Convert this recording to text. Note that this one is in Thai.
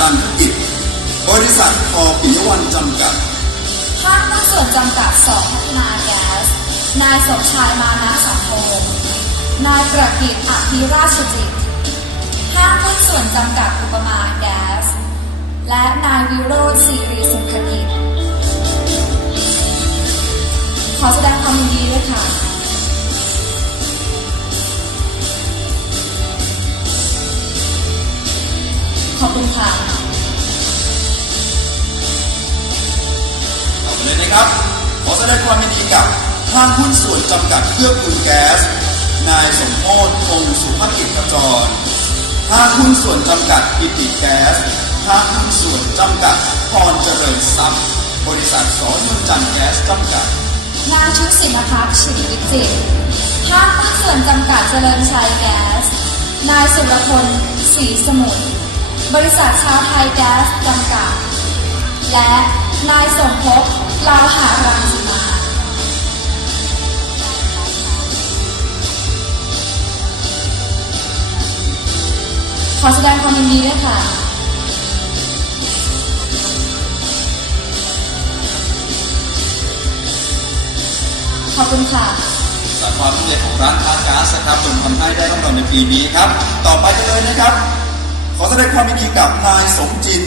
ตันกิจบริษัทพอปิยวันจำกัดห้างหุ้นส่วนจำกัดสองพัฒนาแก๊ส นายสมชายมานะสังโพนายประกิตอภิราชจิตห้างหุ้นส่วนจำกัดอุปมาแก๊ส และนายวิโรจน์ศิริสุขกิจขอแสดงความยินดีด้วยค่ะ ขอบคุณค่ะต่อไปเลยนะครับ ขอแสดงความยินดีกับห้างหุ้นส่วนจำกัดเพื่อกูลแก๊ส นายสมโภชคงสุภกิจขจรห้างหุ้นส่วนจำกัดปิติแก๊สห้างหุ้นส่วนจำกัดพรเจริญทรัพย์ บริษัทสอนนจันทร์แก๊สจำกัดนายชุดศิลพักดิ์ชินวิจิตรห้างหุ้นส่วนจำกัดเจริญชัยแก๊ส นายสุรพลศรีสมุทร บริษัทชาวไทยแก๊สจำกัด และนายสมภพลาวหารังสีมา ขอแสดงความยินดีด้วยค่ะขอบคุณค่ะจากความทุ่มเทของร้านค้าก๊าซนะครับจนทำให้ได้รางวัลในปีนี้ครับ ต่อไปกันเลยนะครับ ขอแสดงความยินดีกับนายสมจิน